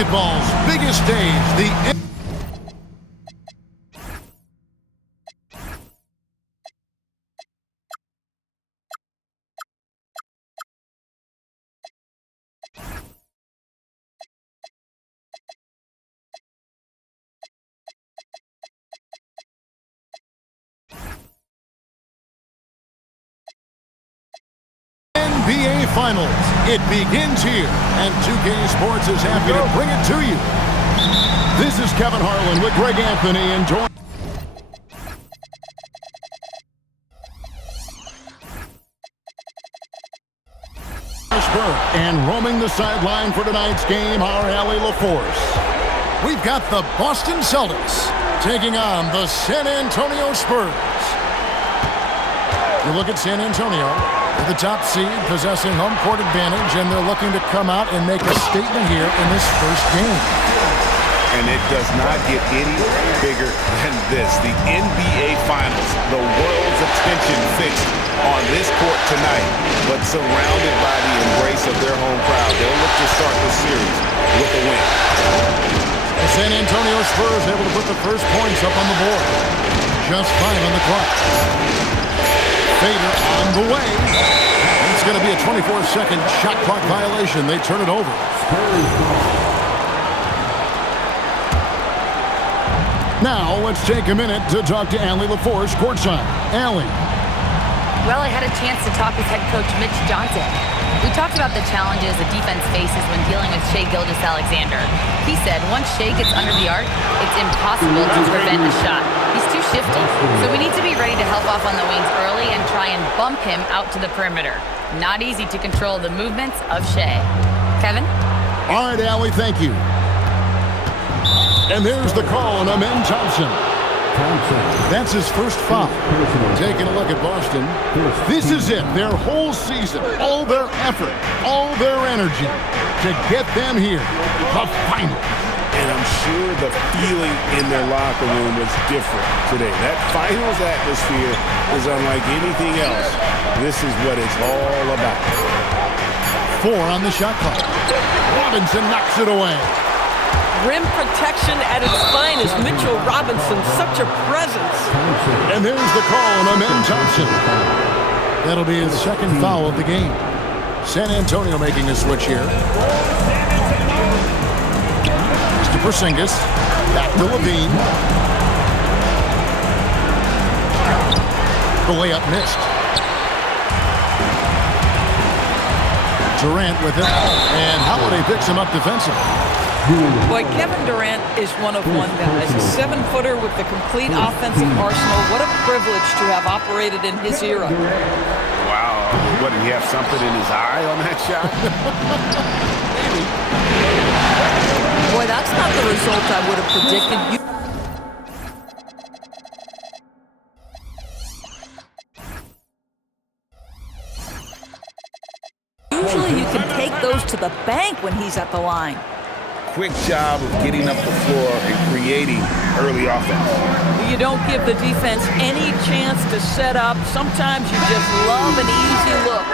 Basketball's biggest stage, the NBA Finals. It begins here, and 2K Sports is happy to bring it to you. This is Kevin Harlan with Greg Anthony and join. And roaming the sideline for tonight's game, our Allie LaForce. We've got the Boston Celtics taking on the San Antonio Spurs. You look at San Antonio, the top seed, possessing home court advantage, and they're looking to come out and make a statement here in this first game. And it does not get any bigger than this. The NBA Finals, the world's attention fixed on this court tonight, but surrounded by the embrace of their home crowd. They'll look to start the series with a win. The San Antonio Spurs able to put the first points up on the board. Just 5 on the clock. Fader on the way. It's going to be a 24-second shot clock violation. They turn it over. Now, let's take a minute to talk to Allie LaForce courtside. Allie. Well, I had a chance to talk with head coach Mitch Johnson. We talked about the challenges the defense faces when dealing with Shai Gilgeous-Alexander. He said once Shai gets under the arc, it's impossible to prevent the shot. He's too shifty, so we need to be ready to help off on the wings early and try and bump him out to the perimeter. Not easy to control the movements of Shai. Kevin? All right, Allie, thank you. And there's the call on Amen Thompson. That's his first foul. Taking a look at Boston. This is it. Their whole season, all their effort, all their energy to get them here. The final. And I'm sure the feeling in their locker room was different today. That finals atmosphere is unlike anything else. This is what it's all about. 4 on the shot clock. Robinson knocks it away. Rim protection at its finest. Mitchell Robinson, such a presence. And there's the call on Amen Thompson. That'll be his second foul of the game. San Antonio making a switch here. To Porzingis. Back to Levine. The layup missed. Durant with it. And Holiday picks him up defensively. Boy, Kevin Durant is one of one guys. A 7-footer with the complete offensive arsenal. What a privilege to have operated in his era. Wow. What, did he have something in his eye on that shot? Boy, that's not the result I would have predicted. Usually you can take those to the bank when he's at the line. Quick job of getting up the floor and creating early offense. You don't give the defense any chance to set up. Sometimes you just love an easy look.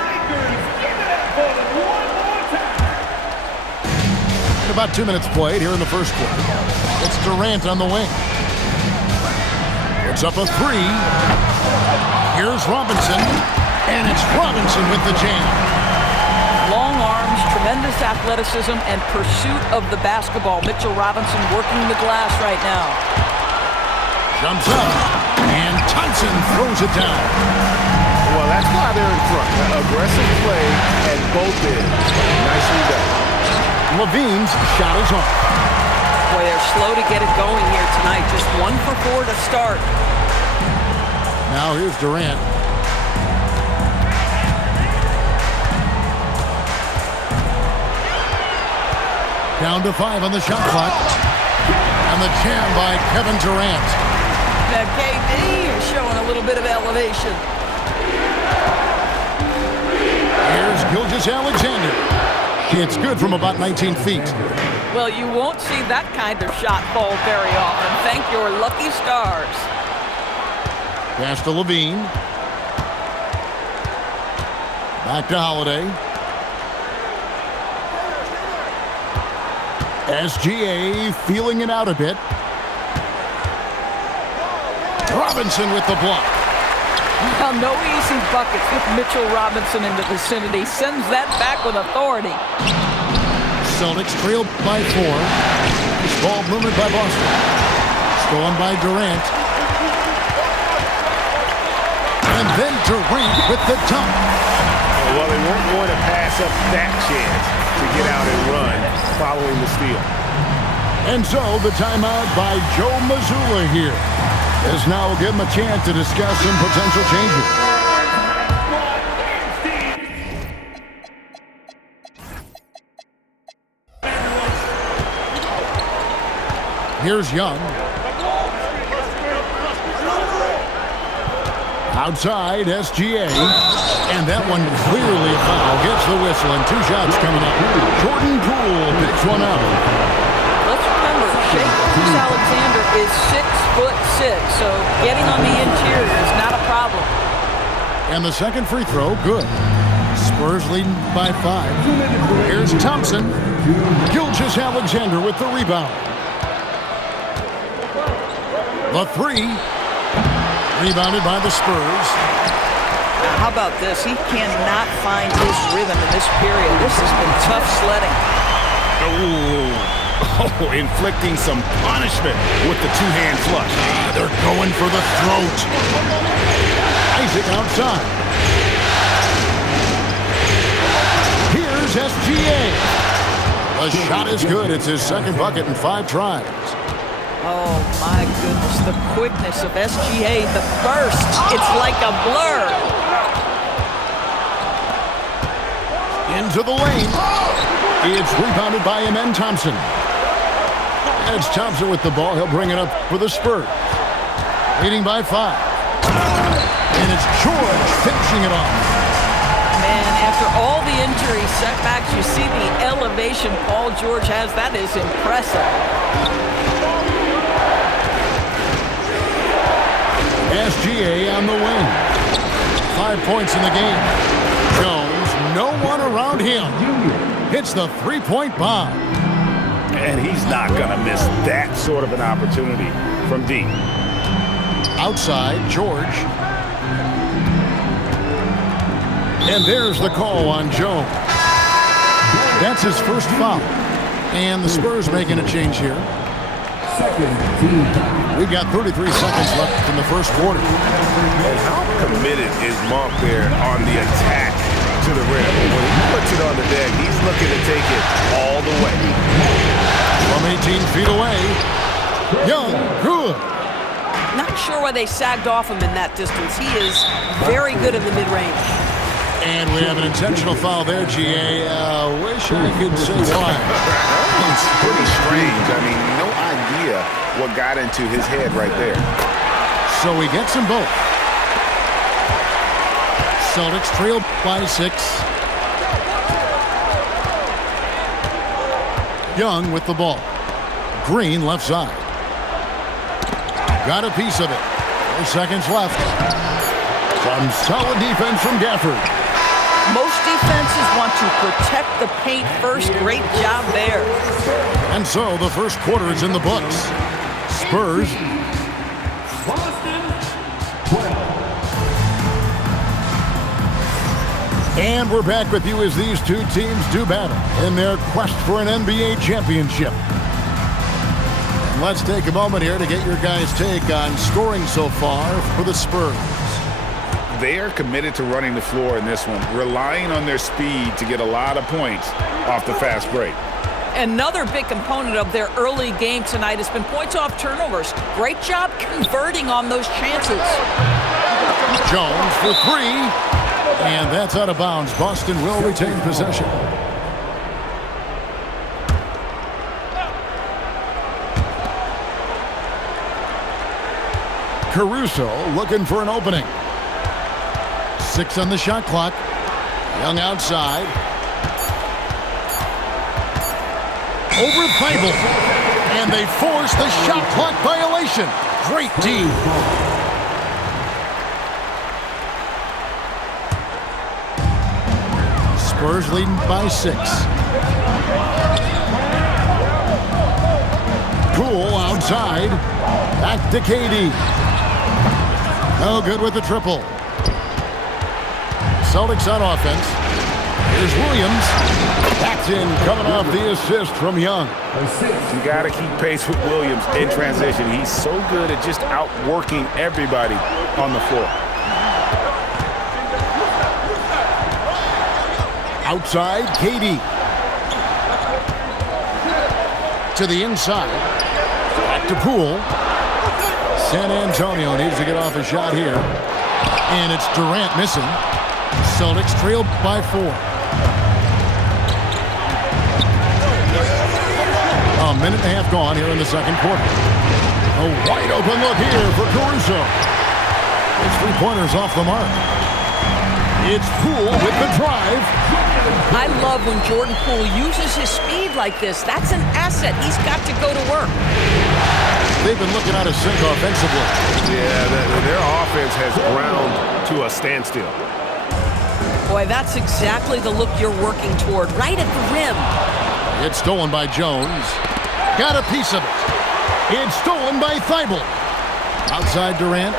About 2 minutes played here in the first quarter. It's Durant on the wing. It's up a 3. Here's Robinson. And it's Robinson with the jam. Long arms, tremendous athleticism, and pursuit of the basketball. Mitchell Robinson working the glass right now. Jumps up, and Thompson throws it down. Well, that's why they're in front. Aggressive play at both ends. Nicely done. Levine's shot is off. Boy, they're slow to get it going here tonight. Just 1 for 4 to start. Now here's Durant. Down to 5 on the shot clock. And the jam by Kevin Durant. Now, KD is showing a little bit of elevation. Here's Gilgeous-Alexander. It's good from about 19 feet. Well, you won't see that kind of shot fall very often. Thank your lucky stars. Pass to Levine. Back to Holiday. SGA feeling it out a bit. Robinson with the block. Now, no easy buckets with Mitchell Robinson in the vicinity. Sends that back with authority. Celtics trail by 4. This ball movement by Boston. Stolen by Durant. And then Durant with the dunk. Well, they weren't going to pass up that chance to get out and run following the steal. And so the timeout by Joe Mazzulla here. As now we'll give him a chance to discuss some potential changes. Here's Young. Outside, SGA. And that one clearly a foul. Gets the whistle and 2 shots coming up. Jordan Poole picks one up. Let's remember, Shai Gilgeous-Alexander is 6'6", so getting on the interior is not a problem. And the second free throw, good. Spurs leading by 5. Here's Thompson. Gilgeous-Alexander with the rebound. The 3. Rebounded by the Spurs. How about this? He cannot find his rhythm in this period. This has been tough sledding. Oh, inflicting some punishment with the 2-hand flush. They're going for the throat. Isaac outside. Here's SGA. The shot is good. It's his second bucket in 5 tries. Oh, my goodness. The quickness of SGA, the burst. It's like a blur. Into the lane. It's rebounded by Amen Thompson. It's Thompson with the ball. He'll bring it up for the Spurs. Leading by 5. And it's George finishing it off. Man, after all the injury setbacks, you see the elevation Paul George has. That is impressive. SGA on the wing. 5 points in the game. Jones, no one around him. Hits the 3-point bomb. And he's not going to miss that sort of an opportunity from deep. Outside, George. And there's the call on Jones. That's his first foul. And the Spurs making a change here. We've got 33 seconds left in the first quarter. And how committed is Monk there on the attack to the rim? When he puts it on the deck, he's looking to take it all the way. From 18 feet away, Young, good. Not sure why they sagged off him in that distance. He is very good in the mid-range. And we have an intentional foul there, GA. Wish I could say why. It's pretty strange. I mean, no idea what got into his head right there. So he gets them both. Celtics trail by 6. Young with the ball. Green left side. Got a piece of it. 4 seconds left. Some solid defense from Gafford. Most defenses want to protect the paint first. Great job there. And so the first quarter is in the books. Spurs. And we're back with you as these two teams do battle in their quest for an NBA championship. And let's take a moment here to get your guys' take on scoring so far for the Spurs. They are committed to running the floor in this one, relying on their speed to get a lot of points off the fast break. Another big component of their early game tonight has been points off turnovers. Great job converting on those chances. Jones for 3, and that's out of bounds. Boston will retain possession. Caruso looking for an opening. 6 on the shot clock. Young outside. Over Thibault. And they force the shot clock violation. Great team. Spurs leading by 6. inside. Back to KD. No good with the triple. Celtics on offense. Here's Williams. That's in, coming off the assist from Young. You got to keep pace with Williams in transition. He's so good at just outworking everybody on the floor. Outside, KD. To the inside. Back to Poole. San Antonio needs to get off a shot here. And it's Durant missing. Celtics trail by 4. A minute and a half gone here in the second quarter. A wide open look here for Caruso. His 3-pointers off the mark. It's Poole with the drive. I love when Jordan Poole uses his speed like this. That's an asset. He's got to go to work. They've been looking out of sync offensively. Yeah, their offense has ground to a standstill. Boy, that's exactly the look you're working toward, right at the rim. It's stolen by Jones. Got a piece of it. It's stolen by Thibault. Outside Durant.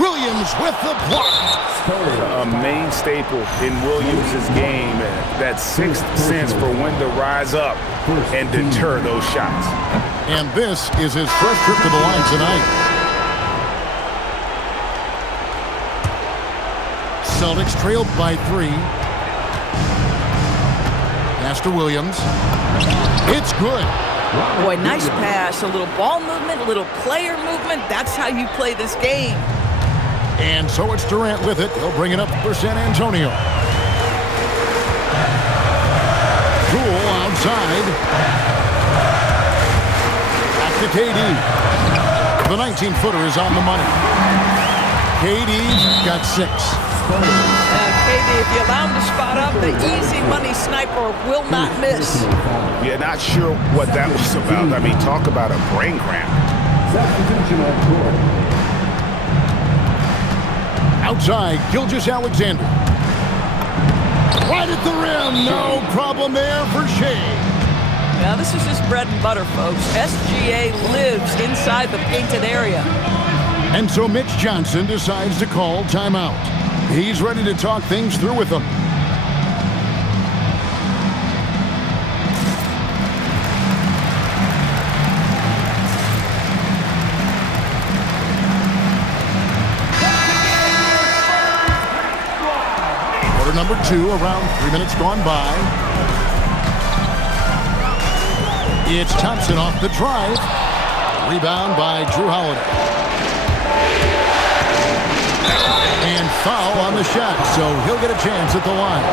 Williams with the block. A main staple in Williams' game, that sixth sense for when to rise up and deter those shots. And this is his first trip to the line tonight. Celtics trailed by 3. Pass to Williams. It's good. Boy, nice pass. A little ball movement, a little player movement. That's how you play this game. And so it's Durant with it. He'll bring it up for San Antonio. Poole outside. Back to KD. The 19-footer is on the money. KD's got 6. KD, if you allow him to spot up, the easy money sniper will not miss. Yeah, not sure what that was about. I mean, talk about a brain cramp. Outside, Gilgeous-Alexander. Right at the rim. No problem there for Shea. Now, this is his bread and butter, folks. SGA lives inside the painted area. And so Mitch Johnson decides to call timeout. He's ready to talk things through with them. Quarter number 2, around 3 minutes gone by. It's Thompson off the drive. Rebound by Drew Holiday. And foul on the shot, so he'll get a chance at the line.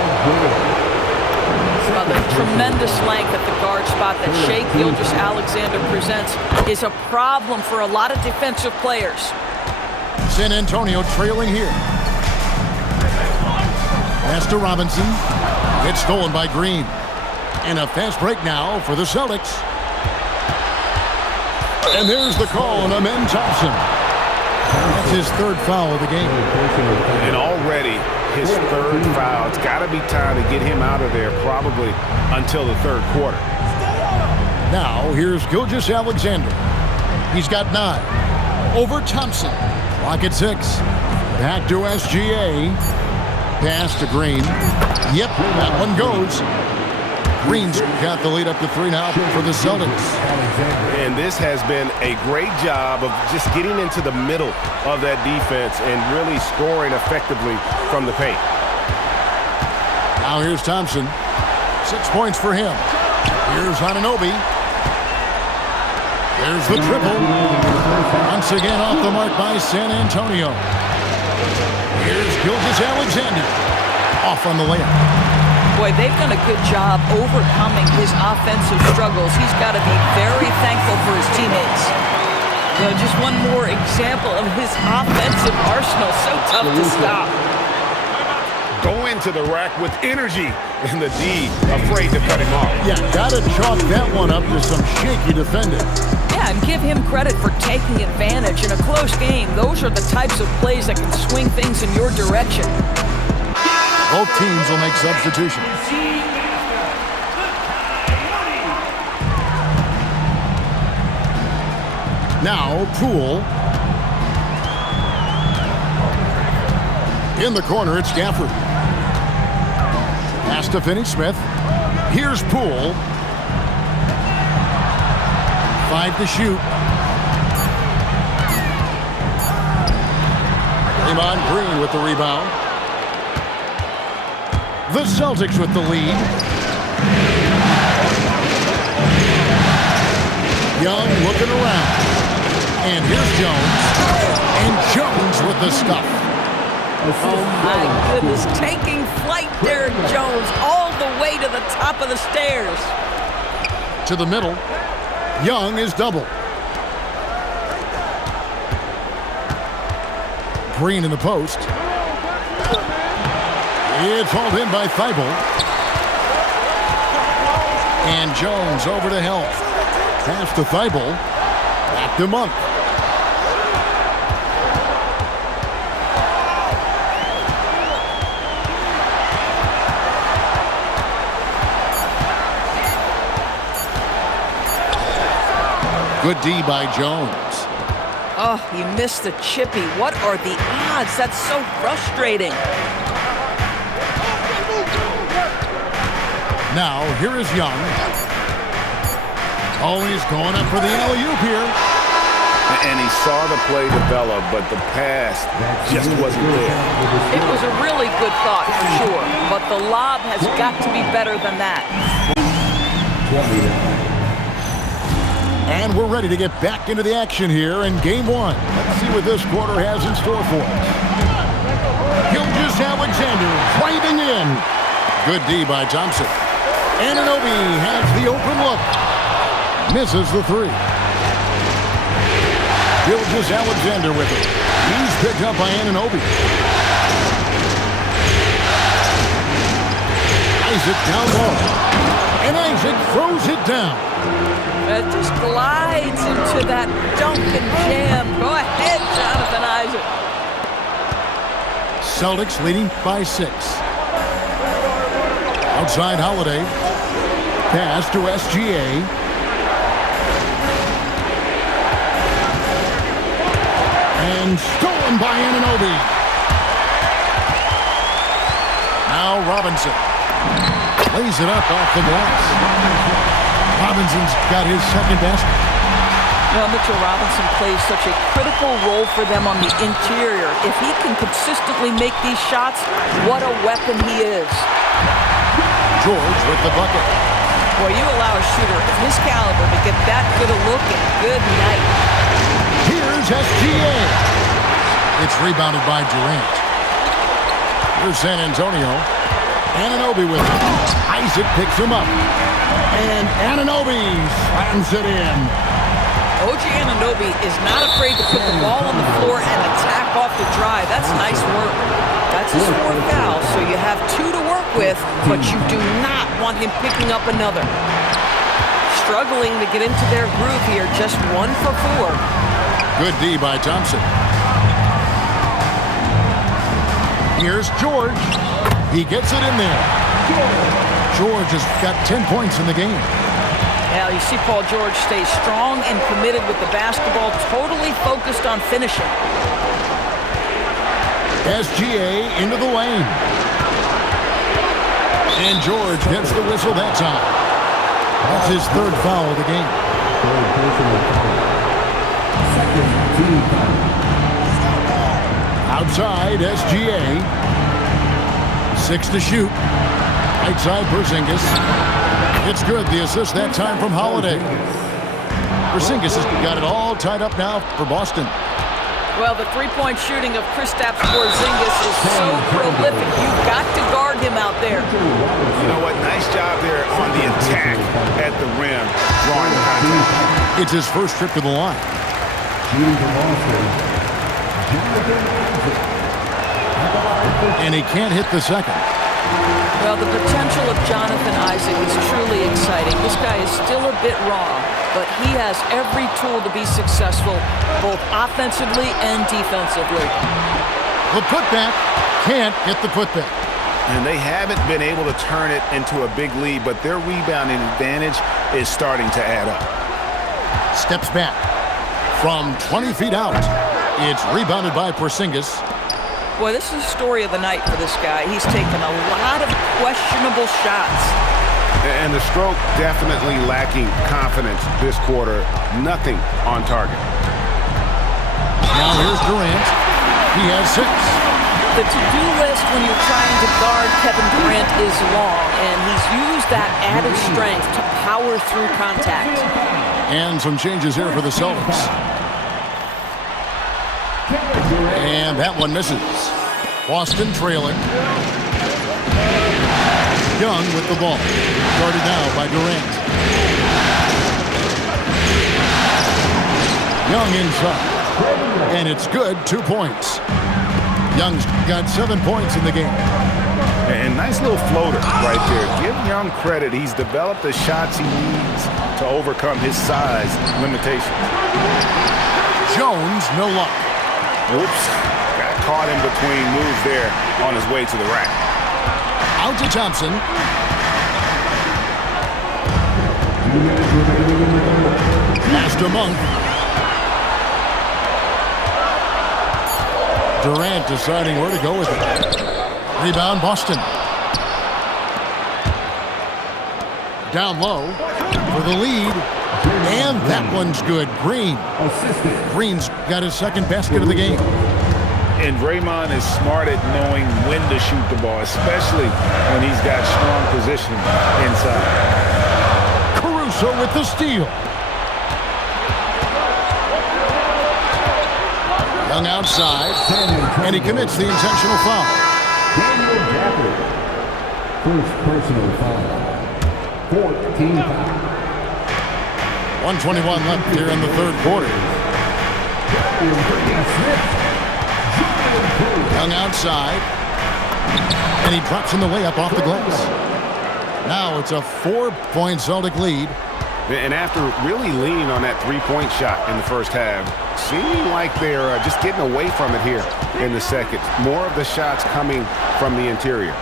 Well, the tremendous length at the guard spot that Shai Gilgeous-Alexander presents is a problem for a lot of defensive players. San Antonio trailing here. Pass to Robinson. It's stolen by Green. And a fast break now for the Celtics. And there's the call on Amen Thompson. That's his 3rd foul of the game. And already his 3rd foul. It's got to be time to get him out of there probably until the 3rd quarter. Now here's Gilgeous-Alexander. He's got 9. Over Thompson. Clock at 6. Back to SGA. Pass to Green. Yep, that one goes. Green's got the lead up to 3 now for the Celtics. And this has been a great job of just getting into the middle of that defense and really scoring effectively from the paint. Now here's Thompson. 6 points for him. Here's Anunoby. There's the triple. Once again off the mark by San Antonio. Here's Gilgeous-Alexander. Off on the layup. Boy, they've done a good job overcoming his offensive struggles. He's got to be very thankful for his teammates. You know, just one more example of his offensive arsenal. So tough to stop. Go into the rack with energy, and the D afraid to cut him off. Yeah, gotta chalk that one up to some shaky defending. Yeah, and give him credit for taking advantage in a close game. Those are the types of plays that can swing things in your direction. Both teams will make substitutions. Now Poole. In the corner, it's Gafford. Pass to Finney-Smith. Here's Poole. 5 to shoot. Draymond Green with the rebound. The Celtics with the lead. Young looking around. And here's Jones. And Jones with the stuff. Oh, my goodness. Taking flight, Derek Jones, all the way to the top of the stairs. To the middle. Young is double. Green in the post. It's hauled in by Thibault. And Jones over to help. Pass to Thibault. Back to Monk. Good D by Jones. Oh, he missed the chippy. What are the odds? That's so frustrating. Now, here is Young. Oh, he's going up for the alley-oop here. And he saw the play develop, but the pass just wasn't there. It was a really good thought, for sure. But the lob has got to be better than that. And we're ready to get back into the action here in game one. Let's see what this quarter has in store for us. Gilgeous-Alexander driving in. Good D by Thompson. Anunoby has the open look. Misses the three. Gilgeous-Alexander with it. He's picked up by Anunoby. Isaac down low. And Isaac throws it down. It just glides into that dunk and jam. Go ahead, Jonathan Isaac. Celtics leading by 6. Outside Holiday. Pass to SGA. And stolen by Anunoby. Now Robinson. Lays it up off the glass. Robinson's got his second basket. Well, Mitchell Robinson plays such a critical role for them on the interior. If he can consistently make these shots, what a weapon he is. George with the bucket. Boy, you allow a shooter of his caliber to get that good a look, and good night. Here's SGA. It's rebounded by Durant. Here's San Antonio. Anunoby with it. Isaac picks him up. And Anunoby slams it in. OG Anunoby is not afraid to put the ball on the floor and attack off the drive. That's nice work. That's his fourth foul, so you have 2 to work with, but you do not want him picking up another. Struggling to get into their groove here, just 1 for 4. Good D by Thompson. Here's George. He gets it in there. George has got 10 points in the game. Now, you see Paul George stay strong and committed with the basketball, totally focused on finishing. SGA into the lane. And George gets the whistle that time. That's his 3rd foul of the game. Outside, SGA. 6 to shoot. Right side, Porzingis. It's good. The assist that time from Holiday. Porzingis has got it all tied up now for Boston. Well, the three-point shooting of Kristaps Porzingis is so prolific. You've got to guard him out there. You know what? Nice job there on the attack at the rim, drawing the contact. It's his first trip to the line. And he can't hit the second. Well, the potential of Jonathan Isaac is truly exciting. This guy is still a bit raw, but he has every tool to be successful, both offensively and defensively. The putback can't get the putback. And they haven't been able to turn it into a big lead, but their rebounding advantage is starting to add up. Steps back. From 20 feet out, it's rebounded by Porzingis. Boy, this is the story of the night for this guy. He's taken a lot of questionable shots. And the stroke definitely lacking confidence this quarter. Nothing on target. Now here's Durant. He has 6. The to-do list when you're trying to guard Kevin Durant is long, and he's used that added strength to power through contact. And some changes here for the Celtics. And that one misses. Boston trailing. Young with the ball. Guarded now by Durant. Young inside. And it's good, 2 points. Young's got 7 points in the game. And nice little floater right there. Give Young credit. He's developed the shots he needs to overcome his size limitations. Jones, no luck. Oops. Got caught in between moves there on his way to the rack. Out to Thompson. Pass to Monk. Durant deciding where to go with it. Rebound, Boston. Down low for the lead. And that one's good. Green's got his second basket of the game. And Draymond is smart at knowing when to shoot the ball, especially when he's got strong position inside. Caruso with the steal. Young outside, and he commits the intentional foul. First personal foul. 14 foul. 1:21 left here in the third quarter. Young outside, and he drops in the layup off the glass. Now it's a 4-point Celtic lead. And after really leaning on that three-point shot in the first half, seeming like they're just getting away from it here in the second. More of the shots coming from the interior.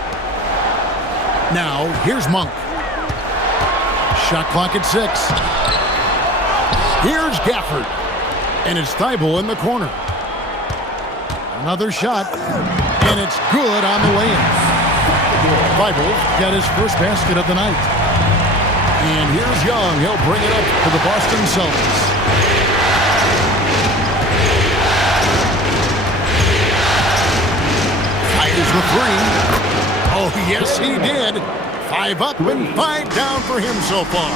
Now, here's Monk. Shot clock at 6. Here's Gafford. And it's Thibault in the corner. Another shot, and it's good on the way-in. Thibault got his first basket of the night. And here's Young. He'll bring it up to the Boston Celtics. Fires the 3. Oh, yes, he did. 5 up and 5 down for him so far.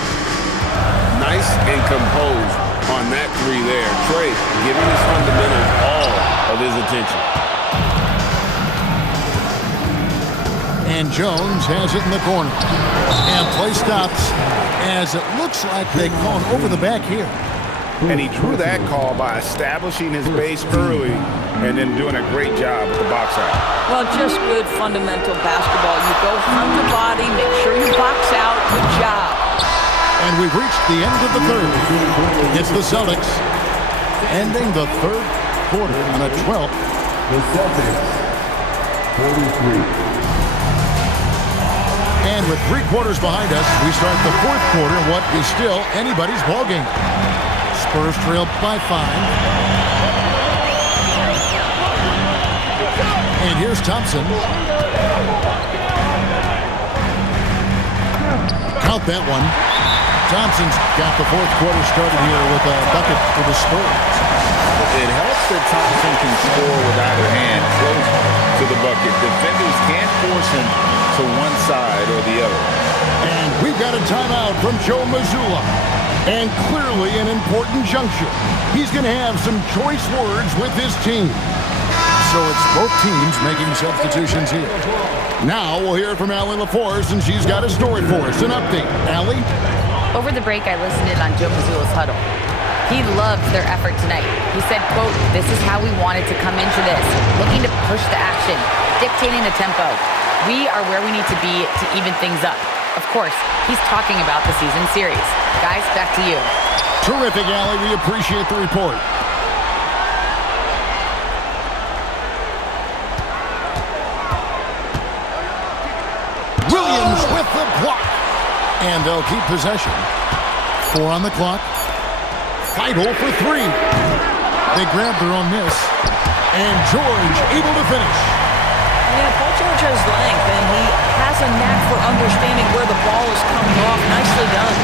Nice and composed on that 3 there. Trey giving his fundamentals all of his attention. And Jones has it in the corner. And play stops as it looks like they've gone over the back here. And he drew that call by establishing his base early and then doing a great job with the box out. Well, just good fundamental basketball. You go hunt the body, make sure you box out. Good job. And we've reached the end of the third. It's the Celtics ending the third quarter on a 12th. The Celtics, 43. And with 3 quarters behind us, we start the fourth quarter in what is still anybody's ballgame. Spurs trail by 5. And here's Thompson. Count that one. Thompson's got the fourth quarter started here with a bucket for the Spurs. It helps that Thompson can score with either hand close to the bucket. Defenders can't force him to one side or the other. And we've got a timeout from Joe Mazzulla. And clearly an important juncture. He's going to have some choice words with his team. So it's both teams making substitutions here. Now we'll hear from Allie LaForce, and she's got a story for us. An update. Allie? Over the break, I listened in on Joe Mazzulla's huddle. He loved their effort tonight. He said, quote, "This is how we wanted to come into this, looking to push the action, dictating the tempo. We are where we need to be to even things up." Of course, he's talking about the season series. Guys, back to you. Terrific, Allie. We appreciate the report. Williams with the block. And they'll keep possession. 4 on the clock. vital for three. They grab their own miss. And George able to finish. Yeah, Paul George has length, and he has a knack for understanding where the ball is coming off. Nicely done.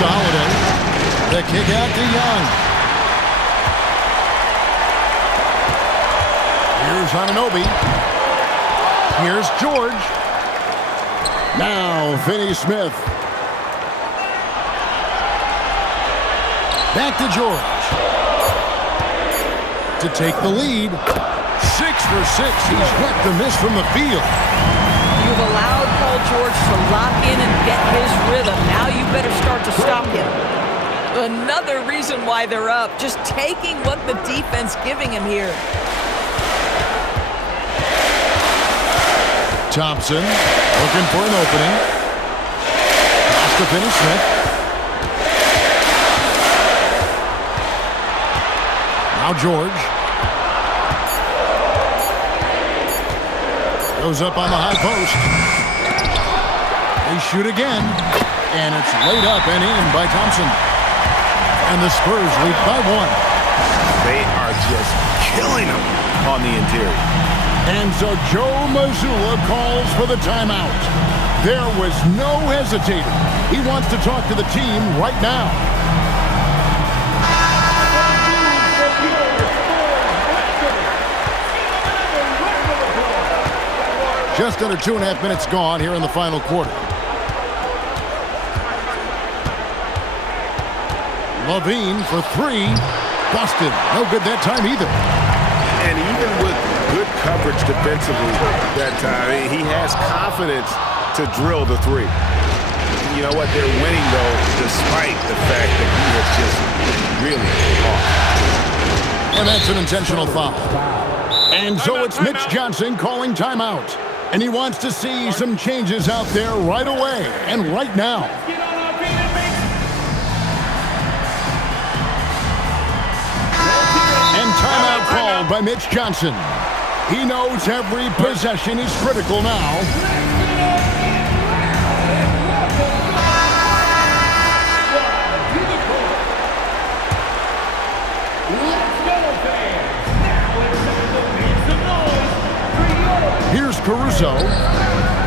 To Holiday. The kick out to Young. Here's Anunoby. Here's George. Now Finney-Smith. Back to George. To take the lead. 6 for 6. He's yet to miss from the field. You've allowed Paul George to lock in and get his rhythm. Now you better start to stop him. Another reason why they're up. Just taking what the defense giving him here. Thompson looking for an opening. Pass to Finney-Smith. Now George. Goes up on the high post. They shoot again. And it's laid up and in by Thompson. And the Spurs lead by 1. They are just killing them on the interior. And so Joe Mazzulla calls for the timeout. There was no hesitating. He wants to talk to the team right now. Just under 2.5 minutes gone here in the final quarter. Levine for 3. Busted. No good that time either. And even with good coverage defensively that time, he has confidence to drill the 3. You know what? They're winning, though, despite the fact that he has just really off. And that's an intentional foul. And so it's Mitch Johnson calling timeout. And he wants to see some changes out there right away and right now. And timeout called by Mitch Johnson. He knows every possession is critical now. Here's Caruso.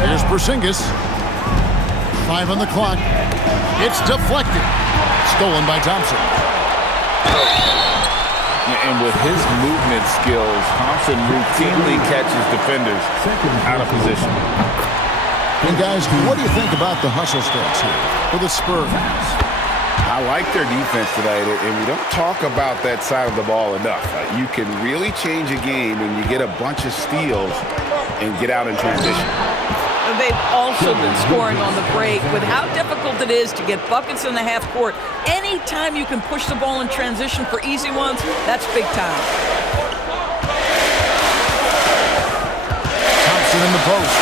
Here's Porzingis. 5 on the clock. It's deflected. Stolen by Thompson. And with his movement skills, Thompson routinely catches defenders out of position. And guys, what do you think about the hustle starts here for the Spurs? I like their defense tonight, and we don't talk about that side of the ball enough. You can really change a game when you get a bunch of steals and get out in transition. They've also been scoring on the break. With how difficult it is to get buckets in the half court, anytime you can push the ball in transition for easy ones, that's big time. Thompson in the post.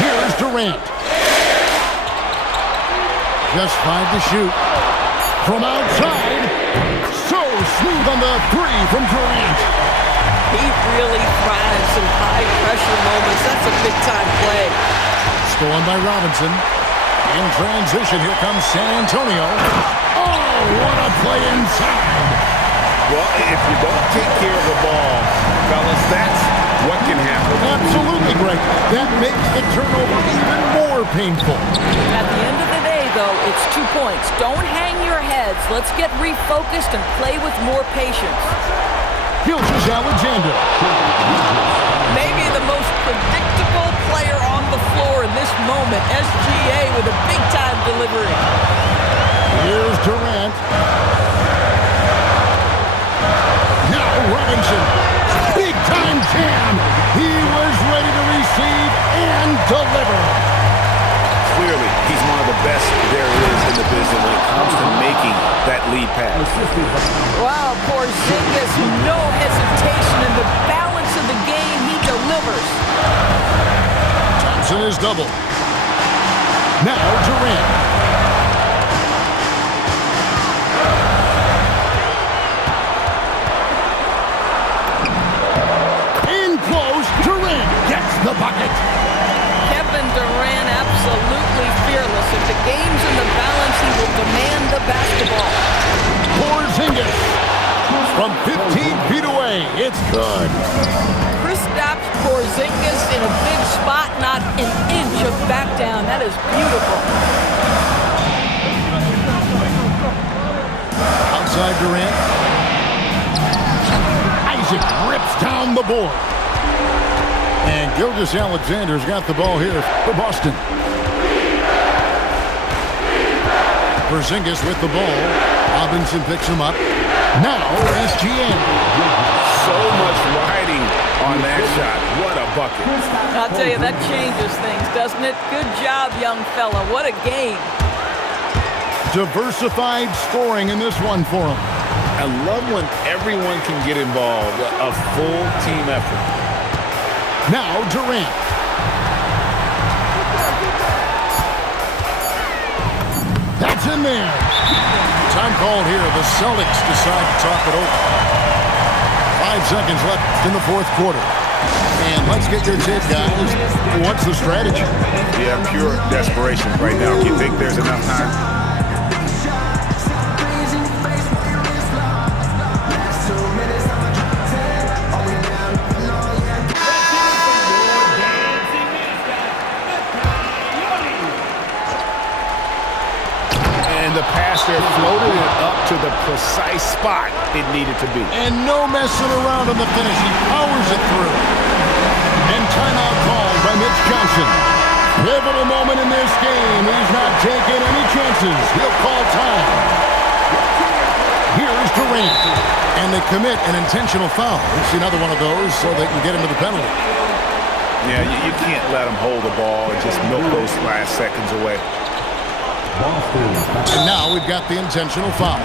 Here's Durant. Just 5 to shoot. From outside. So smooth on the 3 from Durant. He really thrives in high-pressure moments. That's a big-time play. Stolen by Robinson. In transition, here comes San Antonio. Oh, what a play inside. Well, if you don't take care of the ball, fellas, that's what can happen. Absolutely, Greg. That makes the turnover even more painful. At the end of the day, though, it's 2 points. Don't hang your heads. Let's get refocused and play with more patience. Gilgeous Alexander. Maybe the most predictable player on the floor in this moment. SGA with a big-time delivery. Here's Durant. Now Robinson. Big-time jam. He was ready to receive and deliver. Clearly, he's one of the best there is in the business when it comes to making that lead pass. Wow, Porzingis, no hesitation in the balance of the game. He delivers. Thompson is double. Now Durant. In close, Durant gets the bucket. Kevin Durant absolutely fearless in It's good. Kristaps Porzingis in a big spot, not an inch of back down. That is beautiful. Outside Durant. Isaac rips down the board. And Gilgeous-Alexander's got the ball here for Boston. Porzingis with the ball. Robinson picks him up. Now SGA. So much riding on that shot. What a bucket. I'll tell you, that changes things, doesn't it? Good job, young fella. What a game. Diversified scoring in this one for him. I love when everyone can get involved. A full team effort. Now Durant. That's in there. Time called here. The Celtics decide to talk it over. 5 seconds left in the fourth quarter. And let's get your take, guys. What's the strategy? Yeah, pure desperation right now. Do you think there's enough time? The pass there floated it up to the precise spot it needed to be. And no messing around on the finish. He powers it through. And timeout called by Mitch Johnson. Pivotal moment in this game. He's not taking any chances. He'll call time. Here's Durant. And they commit an intentional foul. We'll see another one of those so they can get into the penalty. Yeah, you can't let them hold the ball and just milk those last seconds away. And now we've got the intentional foul.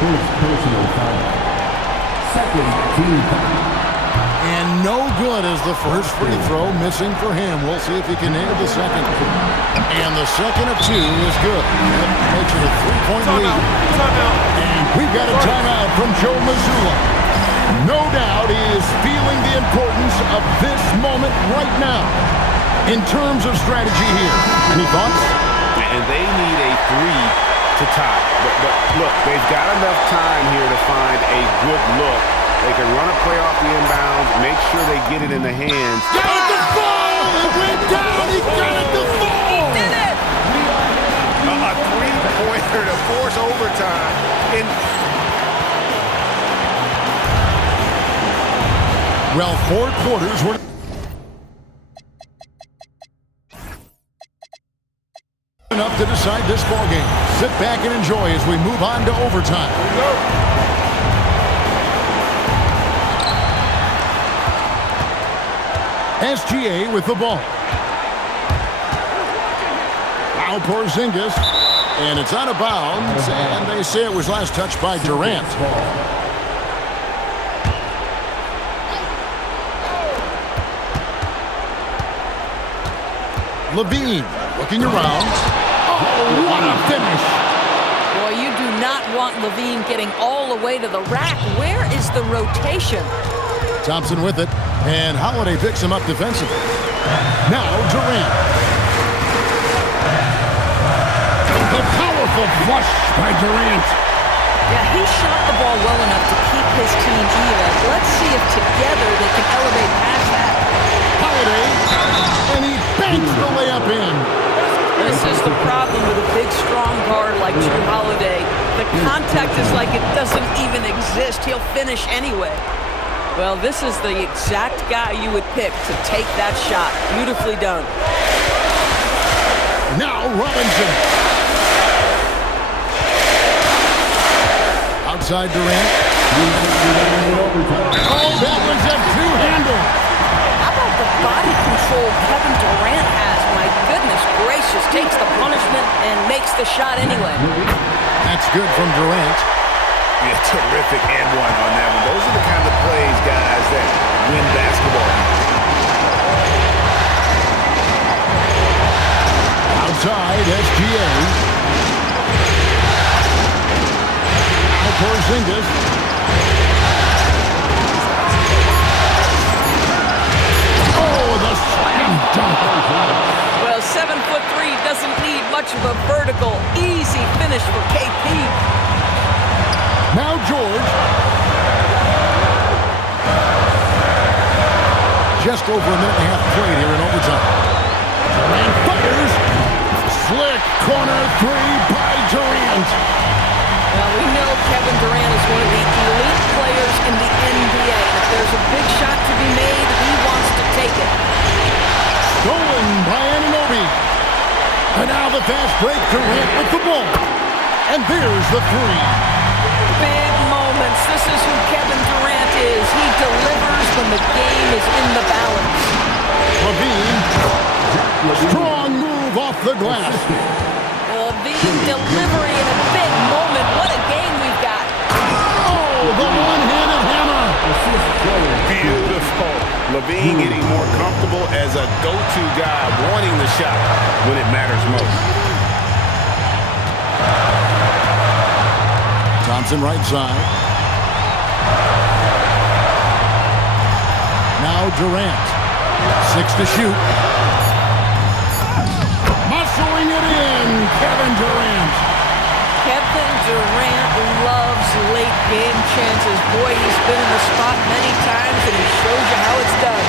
First personal foul. Second team foul. And no good as the first free throw missing for him. We'll see if he can nail the second. And the second of 2 is good. That makes it a 3-point lead. And we've got a timeout from Joe Mazzulla. No doubt he is feeling the importance of this moment right now in terms of strategy here. Any thoughts? And they need a 3 to tie. But look, they've got enough time here to find a good look. They can run a play off the inbounds, make sure they get it in the hands. Got it to fall! It went down! He got it to fall! He did it! A 3-pointer to force overtime. Well, 4 quarters were enough to decide this ball game. Sit back and enjoy as we move on to overtime. SGA with the ball. Now Porzingis, and it's out of bounds, and they say it was last touched by Durant. Levine looking around. Oh, what a finish. Boy, you do not want Levine getting all the way to the rack. Where is the rotation? Thompson with it, and Holiday picks him up defensively. Now Durant. The powerful flush by Durant. Yeah, he shot the ball well enough to keep his team even. Let's see if together they can elevate past that. Holiday, and he banks the layup in. This is the problem with a big, strong guard like Jrue Holiday. The contact is like it doesn't even exist. He'll finish anyway. Well, this is the exact guy you would pick to take that shot. Beautifully done. Now Robinson. Outside Durant. Oh, that was a two-hander. How about the body control Kevin Durant has? My goodness gracious, takes the punishment and makes the shot anyway. That's good from Durant. Yeah, terrific and one on that one. Those are the kind of plays, guys, that win basketball. Outside, SGA. Now Porzingis. Oh, the slam dunk. Well, 7'3" doesn't need much of a vertical, easy finish for KP. Now George. Just over a minute and a half played here in overtime. Durant fires. Slick corner three by Durant. Well, we know Kevin Durant is one of the elite players in the NBA. If there's a big shot to be made, he wants to take it. Stolen by Anunoby. And now the fast break. Durant with the ball. And there's the three. Big moments. This is who Kevin Durant is. He delivers when the game is in the balance. LaVine. Strong move off the glass. LaVine delivery in a big moment. What a game we've got. Oh, the one-handed hammer. Beautiful. LaVine getting more comfortable as a go-to guy, wanting the shot when it matters most. Thompson right side. Now Durant. 6 to shoot. Muscling it in. Kevin Durant. Kevin Durant loves late game chances. Boy, he's been in the spot many times, and he shows you how it's done.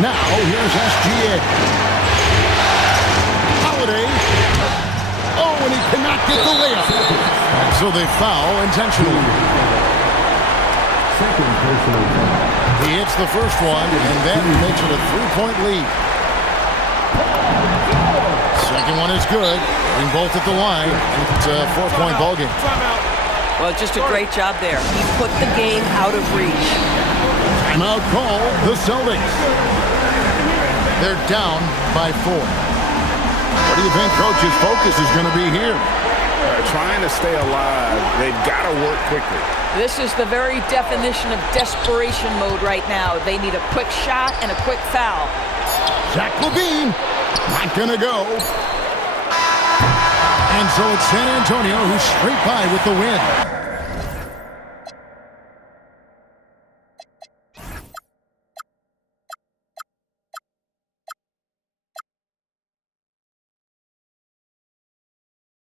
Now here's SGA. Holiday. Oh, and he cannot get the layup. And so they foul intentionally. Second personal foul. He hits the first one, and that makes it a 3-point lead. Second one is good. Bring both at the line. It's a 4-point ball game. Well, just a great job there. He put the game out of reach. Timeout call, the Celtics. They're down by 4. What do you think Coach's focus is going to be here? Trying to stay alive. They've got to work quickly. This is the very definition of desperation mode right now. They need a quick shot and a quick foul. Zach LaVine, not going to go. And so it's San Antonio who's straight by with the win.